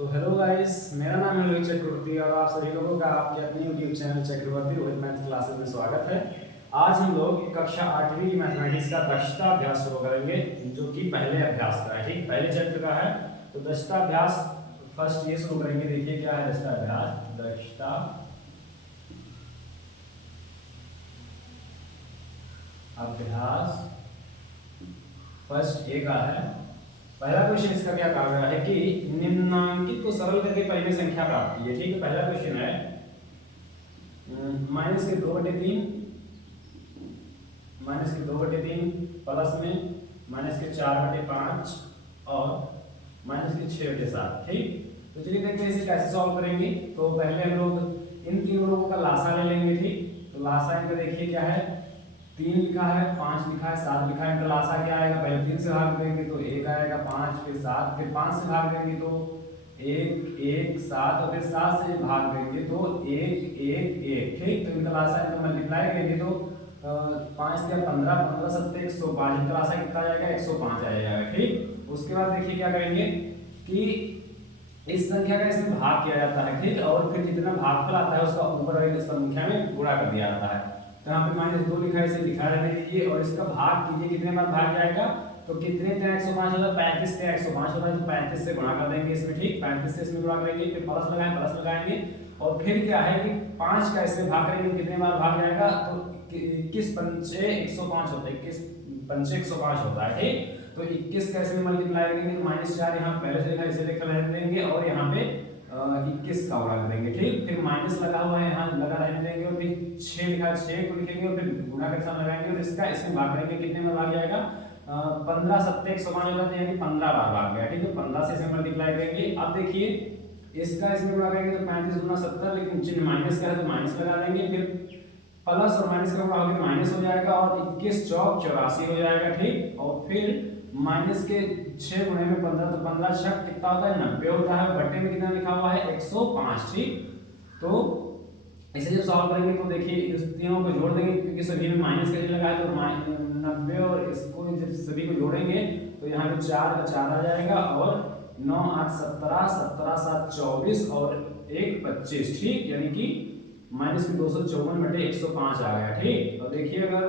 तो hello guys, मेरा नाम है रोहित चक्रवर्ती और आप सभी लोगों का आपके अपने यूट्यूब चैनल चक्रवर्ती रोहित मैथ क्लासेस में स्वागत है। आज हम लोग कक्षा 8वीं मैथमेटिक्स का दक्षता अभ्यास शुरू करेंगे, जो कि पहले अभ्यास का है। ठीक, पहले चैप्टर का है। तो दक्षता अभ्यास फर्स्ट ये शुरू करेंगे। देखिए क्या है दक्षता अभ्यास। दक्षता अभ्यास फर्स्ट ए का है। पहला क्वेश्चन इसका क्या कहा गया है कि निम्नांकित को सरल करके परिमेय संख्या प्राप्त कीजिए। ठीक है, पहला क्वेश्चन है माइनस के 2/3 प्लस में माइनस के 4/5 और माइनस के 6/7। ठीक, तो चलिए देखते हैं इसे कैसे सॉल्व करेंगे। तो पहले हम लोग इन तीनों लोगों का लासा ले लेंगे। ठीक, तो लासा इनका देखिए क्या है, 3 लिखा है, 5 लिखा है, 7 लिखा है। इनका लासा क्या आएगा, पहले 3 से भाग देंगे तो 1 आएगा, 5 फिर 7, फिर 5 से भाग देंगे तो 1 1 7 और फिर 7 से भाग देंगे तो 1 1 1। ठीक, तो इनका लासा इनका मल्टीप्लाई करेंगे तो 5 के 15 15 7 105। इनका लासा कितना जाएगा, 105 आ जाएगा। ठीक, उसके बाद देखिए क्या करेंगे कि इस संख्या का इसमें भाग किया जाता है। ठीक, और फिर जितना भागफल आता है उसका ऊपर वाली संख्या में गुणा कर दिया जाता है। तो यहाँ पे -2 लिखा है, इसे लिखा रहने दीजिए और इसका भाग कीजिए। कितने बार भाग जाएगा, तो कितने 105 होता है, 35 से 105 होता है, तो 35 से गुणा कर देंगे इसमें। ठीक, 35 से इसमें गुणा करेंगे, फिर प्लस लगाएंगे और फिर क्या है कि 5 का इसमें भाग करेंगे, कितने बार भाग जाएगा, तो 21 पंचे 105 होता है, 21 पंचे 105 होता है। ठीक, तो 21 का इसमें मल्टीप्लाई करेंगे तो -4 यहाँ पहले से लिखा इसे लिखा रहने देंगे और यहाँ पे 21 का गुणा करेंगे। ठीक, फिर माइनस लगा हुआ है यहाँ लगा रहने देंगे और फिर 6 लिखा है, 6 को लिखेंगे और फिर गुणा के साथ लगाएंगे और इसका इसमें भाग करेंगे। कितने में भाग जाएगा, 15 7 105 होता है, यानी 15 बार भाग गया। ठीक है, 15 से इसमें मल्टीप्लाई करेंगे। अब देखिए इसका इसमें गुणा करेंगे तो 35 गुना 70, लेकिन चिन्ह माइनस का है तो माइनस लगा देंगे, फिर प्लस और माइनस का गुणा होकर माइनस हो जाएगा और 21 चौक 84 हो जाएगा। ठीक, और फिर माइनस के 6 गुणे में 15 तो 15 छक कितना होता है, 90 होता है। बट्टे में कितना लिखा हुआ है, 105। ठीक, तो इसे जब सॉल्व करेंगे तो देखिए इस तीनों को जोड़ देंगे क्योंकि सभी में माइनस का लगा है, तो 90 और इसको जब सभी को जोड़ेंगे तो यहाँ पे 4 का 4 आ जाएगा और 9 8 17 17 7 24 और 1 25। ठीक, यानी कि -254/105 आ गया। ठीक, और देखिए अगर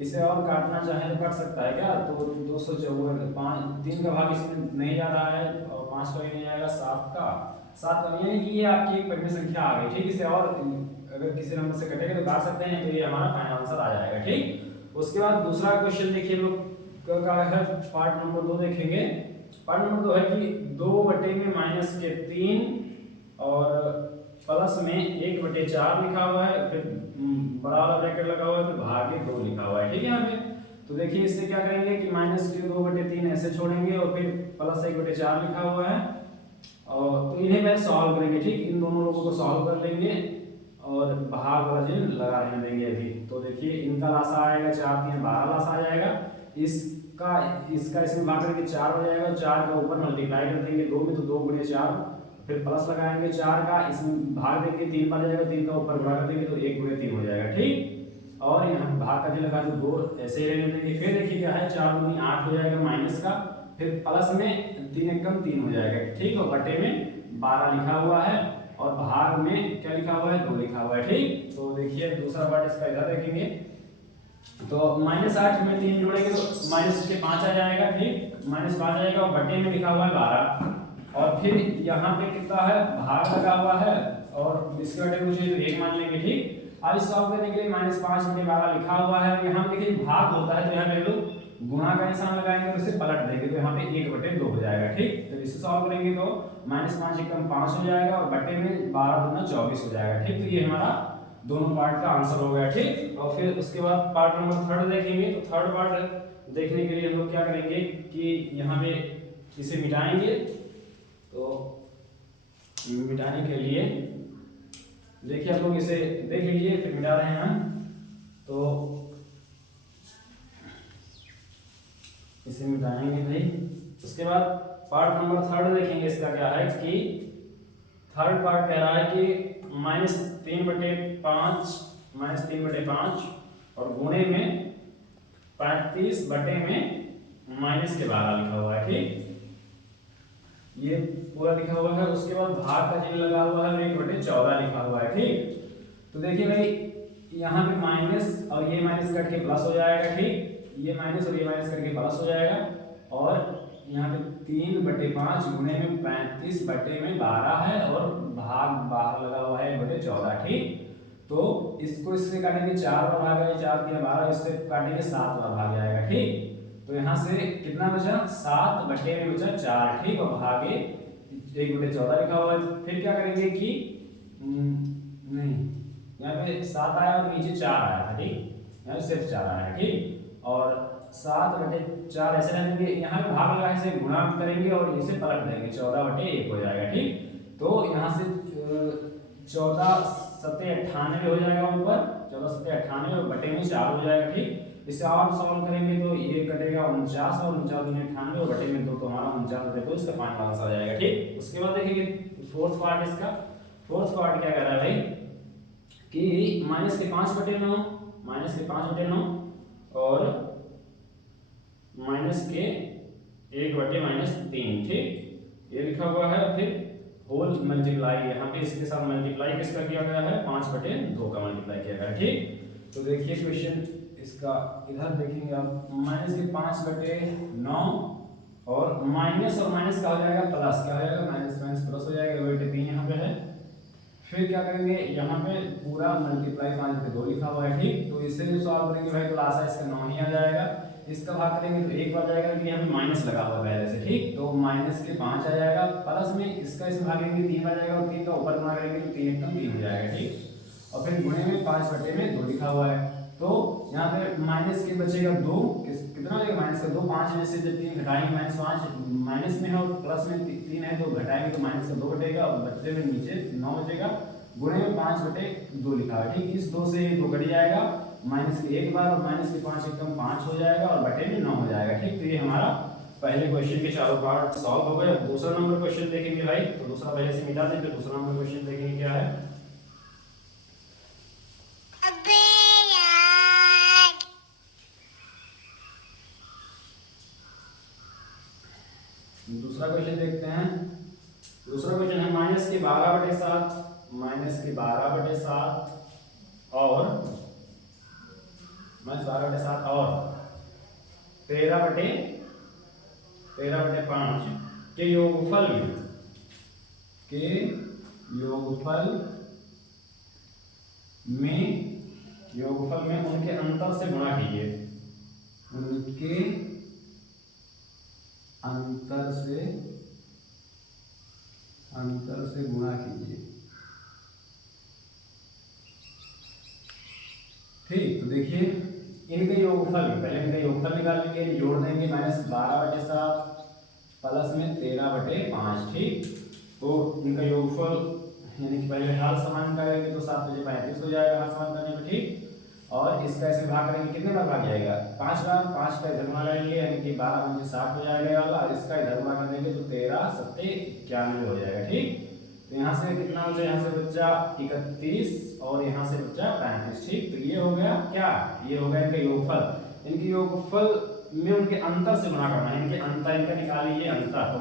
इसे और काटना चाहे तो काट सकता है क्या, तो 254 3 का भाग इसमें नहीं जा रहा है और 5 का भी नहीं जाएगा, 7 का नहीं, यानी कि ये आपकी एक परिमेय संख्या आ गई। ठीक, इसे और अगर किसी नंबर से कटेगा तो काट सकते हैं, तो ये हमारा फाइनल आंसर आ जाएगा। ठीक, उसके बाद दूसरा क्वेश्चन देखिए हम लोग का है पार्ट नंबर 2 देखेंगे। पार्ट नंबर 2 है कि 2/-3 और प्लस में 1/4 लिखा हुआ है, फिर बड़ा वाला ब्रैकेट लगा हुआ है, फिर भागे 2 लिखा हुआ है। ठीक है, यहाँ पे तो देखिए इससे क्या करेंगे कि -2/3 ऐसे छोड़ेंगे और फिर प्लस 1/4 लिखा हुआ है और तो इन्हें मैं सॉल्व करेंगे। ठीक, इन दोनों लोगों को सॉल्व कर लेंगे और भाग वाला चिन्ह लगा रहने देंगे अभी। तो देखिए इनका लासा आएगा 4 3 12 लासा आ जाएगा, इसका इसमें भाग करेंगे 4 हो जाएगा, 4 का ऊपर मल्टीप्लाई कर देंगे 2 में तो 2 × 4, फिर प्लस लगाएंगे 4 का, इसमें भाग देंगे 3 बार जाएगा, 3 का ऊपर गुणा कर देंगे तो 1 × 3 हो जाएगा। ठीक, और यहाँ भाग का लगा जो 2 ऐसे ही रहने देंगे। फिर देखिए क्या है, 4 दूनी 8 हो जाएगा माइनस का, फिर प्लस में 3 एकम 3 हो जाएगा। ठीक, और बटे में 12 लिखा हुआ है और भाग में क्या लिखा हुआ है, 2 लिखा हुआ है। ठीक, तो देखिए दूसरा पार्ट इसका इधर देखेंगे तो -8 में 3 जोड़ेंगे तो -5 आ जाएगा। ठीक, -5 आ जाएगा और बटे में लिखा हुआ है 12 और फिर यहाँ पे कितना है, भाग लगा हुआ है और इसके बटे में मुझे तो 1 मान लेंगे। ठीक, अब इस सॉल्व करने के लिए -5/12 लिखा हुआ है, यहाँ देखिए भाग होता है तो यहाँ पे लोग गुणा का निशान लगाएंगे और इसे पलट देंगे तो यहाँ पे 1/2 हो जाएगा। ठीक, तो इसे सॉल्व करेंगे तो -5 एकम 5 हो जाएगा और बटे में 12 दूना 24 हो जाएगा। ठीक, तो ये हमारा दोनों पार्ट का आंसर हो गया। ठीक, और फिर उसके बाद पार्ट नंबर 3 देखेंगे। तो थर्ड पार्ट देखने के लिए हम लोग क्या करेंगे कि यहाँ पे इसे मिटाएंगे। तो मिटाने के लिए देखिए आप लोग इसे देख लीजिए, फिर मिटा रहे हैं हम। तो इसे मिटाएंगे भाई। उसके बाद पार्ट नंबर 3 देखेंगे। इसका क्या है कि थर्ड पार्ट कह रहा है कि -3/5 और गुणे में 35 बटे में -12 लिखा हुआ है। ठीक, ये पूरा लिखा हुआ है, उसके बाद भाग का चिन्ह लगा हुआ है और 1/14 लिखा हुआ है। ठीक, तो देखिए भाई यहाँ पे माइनस और ये माइनस कट के प्लस हो जाएगा। ठीक, ये माइनस और ये माइनस करके प्लस हो जाएगा और यहाँ पे 3/5 गुणे में 35/12 है और भाग बाहर लगा हुआ है 1/14। ठीक, तो इसको इससे काटेंगे 4 बार भाग आएगा, 4 3 12, इससे काटेंगे 7 बार भाग जाएगा। ठीक, तो यहाँ से कितना बचा 7 बटे में बचा 4। ठीक, और भागे 1/14 लिखा हुआ है। फिर क्या करेंगे कि नहीं, यहाँ पे 7 आया और नीचे 4 आया था। ठीक, यहाँ पे सिर्फ 4 आया। ठीक, और 7/4 ऐसे रहने देंगे, यहाँ पे भाग लगा से गुणा करेंगे और इसे पलट देंगे, 14/1 हो जाएगा। ठीक, तो यहाँ से 14 7 98 हो जाएगा, ऊपर 14 7 98 और बटे में 4 हो जाएगा। ठीक, इसे आप सॉल्व करेंगे तो ये कटेगा 49 और 49 दूनी 98 और बटे में 2, तो हमारा 49/2 इसका फाइनल आंसर आ जाएगा। ठीक, उसके बाद देखिए फोर्थ पार्ट, इसका फोर्थ पार्ट क्या कह रहा है भाई कि माइनस के 5/9 और माइनस के 1/-3। ठीक, ये लिखा हुआ है। फिर होल मल्टीप्लाई, यहाँ पे इसके साथ मल्टीप्लाई किसका किया गया है 5/2 का मल्टीप्लाई किया गया है। ठीक, तो देखिए क्वेश्चन इसका इधर देखेंगे आप, माइनस के 5/9 और माइनस का हो जाएगा प्लस, क्या हो जाएगा माइनस प्लस हो जाएगा, 1/3 यहाँ पे है। फिर क्या करेंगे, यहाँ पे पूरा मल्टीप्लाई 5/2 लिखा हुआ है। ठीक, तो इससे जो सॉल्व करेंगे भाई तो लास्ट इसका 9 ही आ जाएगा। इसका भाग करेंगे तो 1 बार जाएगा, लेकिन यहाँ पे माइनस लगा हुआ है पहले से। ठीक, तो माइनस के 5 आ जाएगा, प्लस में इसका इसमें भागेंगे 3 आ जाएगा और 3 का ऊपर गुणा करेंगे तो 3 एकदम 3 हो जाएगा। ठीक, और फिर गुणे में 5/2 लिखा हुआ है। तो यहाँ पे माइनस के बचेगा 2, कितना बचेगा माइनस का 2, 5 में से जब 3 घटाएंगे -5 माइनस में है और प्लस में 3 है तो घटाएंगे तो माइनस का 2 बचेगा और बच्चे में नीचे 9 बचेगा, गुणे में 5/2 लिखा है। ठीक, इस 2 से 2 कट जाएगा, माइनस के 1 बार और माइनस के 5 एकदम 5 हो जाएगा और बटे में 9 हो जाएगा। ठीक, तो ये हमारा पहले क्वेश्चन के चारों पार्ट सॉल्व हो गए। अब दूसरा नंबर क्वेश्चन देखेंगे भाई, तो दूसरा पहले से मिटा दें, फिर दूसरा नंबर क्वेश्चन देखेंगे क्या है। दूसरा क्वेश्चन देखते हैं। दूसरा क्वेश्चन है माइनस के 12/7 और -12/7 और 13/5 के योगफल में उनके अंतर से गुणा कीजिए। उनके अंतर से गुणा कीजिए। ठीक, तो देखिए इनके योगफल में पहले इनका योगफल निकाल लेंगे, जोड़ देंगे -12/7 प्लस में 13/5। ठीक, तो इनका योगफल यानी कि पहले हर समान करेंगे तो 7 बजे 35 हो जाएगा हर समान करने में। ठीक, और इसका ऐसे भाग करेंगे, कितने बार भाग जाएगा 5 बार, 5 का इधर गुणा करेंगे यानी कि 12 × 60 हो जाएगा वाला, और इसका इधर गुणा कर देंगे तो 13 7 91 हो जाएगा। ठीक, तो यहाँ से कितना बचा, यहाँ से बचा 31 और यहाँ से बचा 35। ठीक, तो ये हो गया क्या, ये हो गया इनका योगफल। इनके योगफल में उनके अंतर से गुणा करना है, इनके अंतर इनका निकालिए अंतर, तो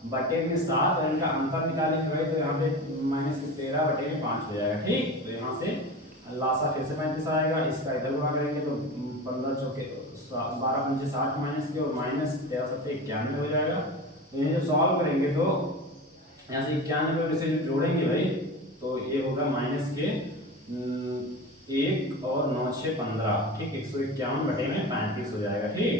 -12/7 और इनका अंतर निकालेंगे भाई तो यहाँ पे -13/5 हो जाएगा। ठीक, तो यहाँ से लासा फिर से 35 आएगा, इसका इधर गुणा करेंगे तो 15 चौके 12 × 60 माइनस के और -13 7 91 हो जाएगा। इन्हें जब सॉल्व करेंगे तो यहाँ से 91 और इसे जोड़ेंगे भाई तो ये होगा -1 और 9 6 15। ठीक, 151/35 हो जाएगा। ठीक,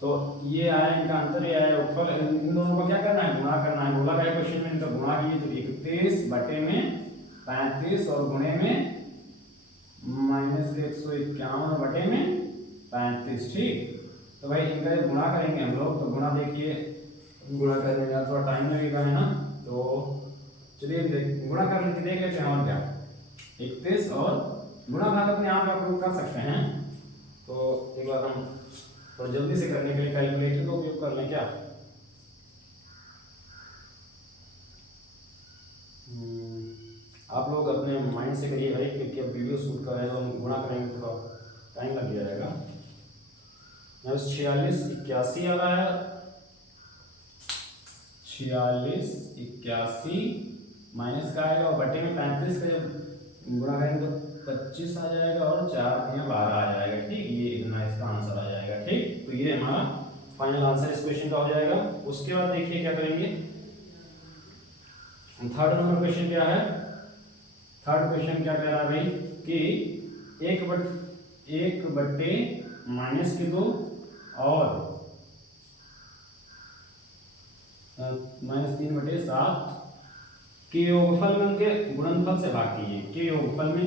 तो ये आया इनका अंतर, ये आया ऊपर, इन दोनों को क्या करना है गुणा करना है। बोला गया क्वेश्चन में इनका गुणा कीजिए तो 31/35 और गुणे में -151/35। ठीक, तो भाई इनका गुणा करेंगे हम लोग, तो गुणा देखिए गुणा करने में थोड़ा टाइम लगेगा है ना, तो चलिए गुणा कर लेते देख लेते हैं और क्या। 31 और गुणा भाग अपने आप लोग कर सकते हैं, तो एक बार हम थोड़ा जल्दी से करने के लिए कैलकुलेटर का उपयोग कर लें क्या। आप लोग अपने माइंड से करिए भाई, क्योंकि अब वीडियो शूट कर रहे हैं तो हम गुणा करेंगे तो थोड़ा टाइम लग जाएगा। 46 81 आ रहा है 46 81 माइनस का आएगा और बटे में 35 का जब गुणा करेंगे तो 25 आ जाएगा और 4 या 12 आ जाएगा। ठीक, ये इतना इसका आंसर आ जाएगा। ठीक, तो ये हमारा फाइनल आंसर इस क्वेश्चन का हो जाएगा। उसके बाद देखिए क्या करेंगे, थर्ड नंबर क्वेश्चन क्या है। थर्ड क्वेश्चन क्या कह रहा है भाई कि 1 बटे -2 और -3/7 के योगफल में उनके गुणनफल से भाग कीजिए। के योगफल में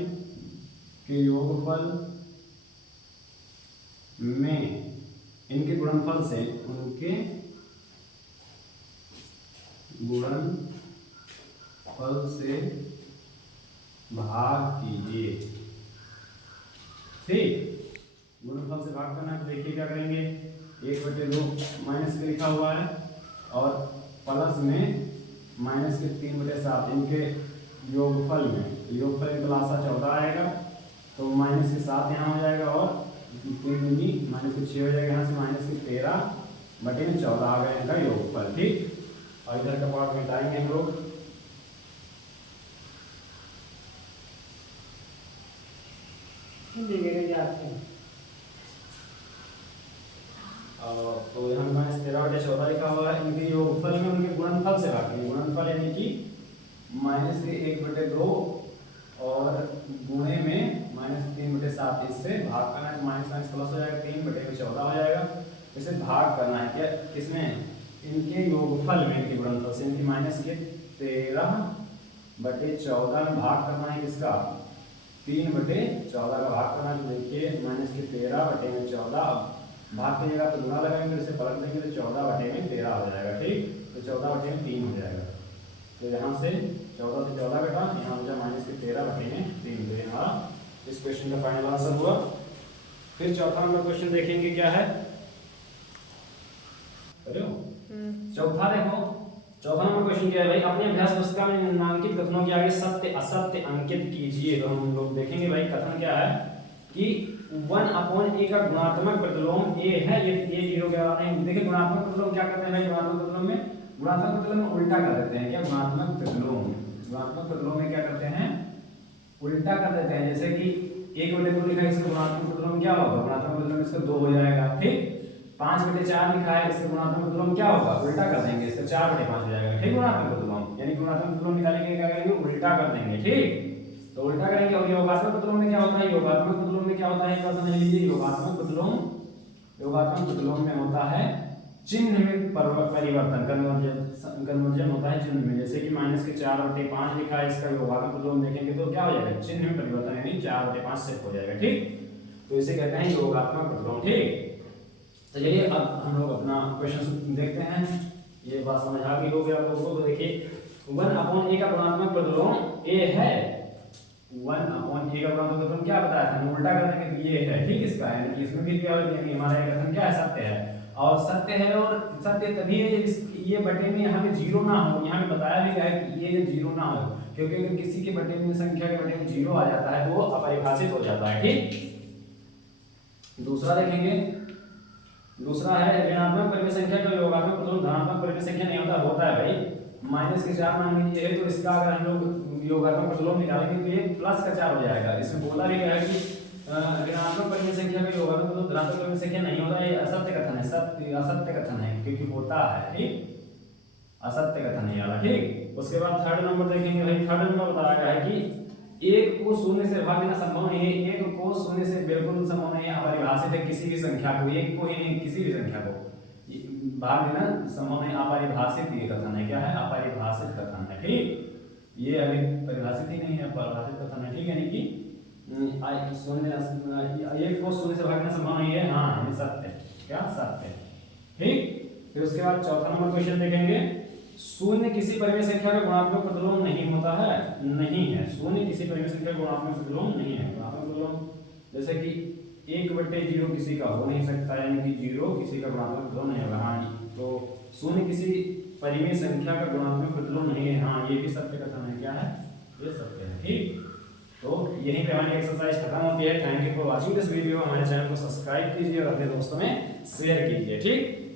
इनके गुणनफल से भाग कीजिए। ठीक, गुणनफल से भाग करना है तो देखिए क्या करेंगे, 1/2 माइनस के लिखा हुआ है और प्लस में -3/7 इनके योगफल में, योगफल इनका लासा 14 आएगा तो -7 यहाँ हो जाएगा और 3 दूनी -6 हो जाएगा, यहाँ से -13/14 आ गया इनका योगफल। ठीक, और इधर का पार्ट मिटाएंगे हम लोग। तो यहाँ -13/14 लिखा हुआ है। इनके योगफल में उनके गुणनफल से भाग करेंगे। गुणनफल यानी कि -1/2 और गुणे में -3/7 इससे भाग करना है। माइनस प्लस हो जाएगा, 3/14 हो जाएगा। इसे भाग करना है क्या, किसमें, इनके योगफल में, इनके गुणनफल से इनकी -13/14 में भाग करना है। किसका, 3/14 का भाग करना है। तो देखिए -13/14 भाग करिएगा तो गुणा लगाएंगे, इसे पलट देंगे तो 14/13 हो जाएगा। ठीक, तो 14/3 हो जाएगा। तो यहाँ से 14 से 14 घटा, यहाँ हो जाए -13/3। तो ये हमारा इस क्वेश्चन का फाइनल आंसर हुआ। फिर चौथा नंबर क्वेश्चन देखेंगे क्या है। चौथा देखो, चौथा नंबर क्वेश्चन क्या है भाई, अपने अभ्यास पुस्तिका में निम्नांकित कथनों के आगे सत्य असत्य अंकित कीजिए। तो हम लोग देखेंगे भाई कथन क्या है कि 1/a का गुणात्मक प्रतिलोम a है। ये 0 के बराबर नहीं। देखिए गुणात्मक प्रतिलोम क्या करते हैं भाई, गुणात्मक प्रतिलोम में उल्टा कर देते हैं। क्या, गुणात्मक प्रतिलोम में क्या करते हैं, उल्टा कर देते हैं। जैसे कि 1/2 लिखा है, इसका गुणात्मक प्रतिलोम क्या होगा, गुणात्मक प्रतिलोम इसका 2 हो जाएगा। ठीक, 5/4 लिखा है, इसका गुणात्मक प्रतिलोम क्या होगा, उल्टा कर देंगे, इसका 4/5 हो जाएगा। ठीक, गुणात्मक प्रतिलोम यानी गुणात्मक प्रतिलोम निकालने के लिए क्या करेंगे, उल्टा कर देंगे। ठीक, तो उल्टा करेंगे। और योगात्मक प्रतिलोम में क्या होता है, योगात्मक प्रतिलोम में क्या होता है, एक बार समझ लीजिए। योगात्मक प्रतिलोम में होता है चिन्ह में परिवर्तन, कन्वर्जन होता है चिन्ह में। जैसे कि -4/5 लिखा है, इसका योगात्मक प्रतिलोम देखेंगे तो क्या हो जाएगा, चिन्ह में परिवर्तन यानी 4/5 से हो जाएगा। ठीक, तो इसे कहते हैं योगात्मक प्रतिलोम। ठीक, तो चलिए अब हम लोग अपना क्वेश्चन देखते हैं। ये बात समझ आ गई होगी आप लोगों को। तो देखिए 1/a का गुणात्मक प्रतिलोम a है। 1/a का गुणात्मक प्रतिलोम क्या बताया था, उल्टा कर देंगे तो ये है। ठीक, इसका यानी कि इसमें भी क्या हो जाएगा, हमारा ये कथन क्या है, सत्य है। और सत्य है, और सत्य तभी है जब ये बटे में यहाँ पे 0 ना हो। यहाँ पे बताया भी गया है कि ये 0 ना हो, क्योंकि अगर किसी के बटे में, संख्या के बटे में 0 आ जाता है तो वो अपरिभाषित हो जाता है। ठीक, दूसरा देखेंगे। दूसरा है ऋणात्मक परिमेय संख्या का योगात्मक प्रतिलोम धनात्मक परिमेय संख्या नहीं होता है भाई। -4 मान लीजिए है, तो इसका अगर हम लोग योगात्मक प्रतिलोम निकालेंगे तो ये +4 हो जाएगा। इसमें बोला भी गया है कि ऋणात्मक परिमेय संख्या का योगात्मक प्रतिलोम धनात्मक परिमेय संख्या नहीं होता। ये असत्य कथन है, असत्य कथन है, क्योंकि होता है। ठीक, असत्य कथन है वाला। ठीक, उसके बाद थर्ड नंबर देखेंगे भाई। थर्ड नंबर बताया गया है कि 1 को 0 से भाग देना संभव नहीं है। 1 को 0 से बिल्कुल संभव नहीं है, अपरिभाषित है। किसी भी संख्या को, 1 को ही नहीं, किसी भी संख्या को भाग देना संभव नहीं, अपरिभाषित ये कथन है। क्या है, अपरिभाषित कथन है। ठीक, ये अभी परिभाषित ही नहीं है, अपरिभाषित कथन है। ठीक, यानी कि 1 को 0 से भागना संभव नहीं है। हाँ, ये सत्य है। क्या, सत्य है। ठीक, फिर उसके बाद चौथा नंबर क्वेश्चन देखेंगे। 0 किसी परिमेय संख्या का गुणात्मक प्रतिलोम नहीं होता है, नहीं है। 0 किसी परिमेय संख्या का गुणात्मक प्रतिलोम नहीं है। गुणात्मक प्रतिलोम जैसे कि 1/0 किसी का हो नहीं सकता, यानी कि 0 किसी का गुणात्मक प्रतिलोम नहीं होगा। हाँ, तो 0 किसी परिमेय संख्या का गुणात्मक प्रतिलोम नहीं है। हाँ, ये भी सत्य कथन है। क्या है, ये सत्य है। ठीक, तो यहीं पे हमारी एक्सरसाइज खत्म होती है। Thank you for watching this video. हमारे चैनल को सब्सक्राइब कीजिए और अपने दोस्तों में शेयर कीजिए। ठीक।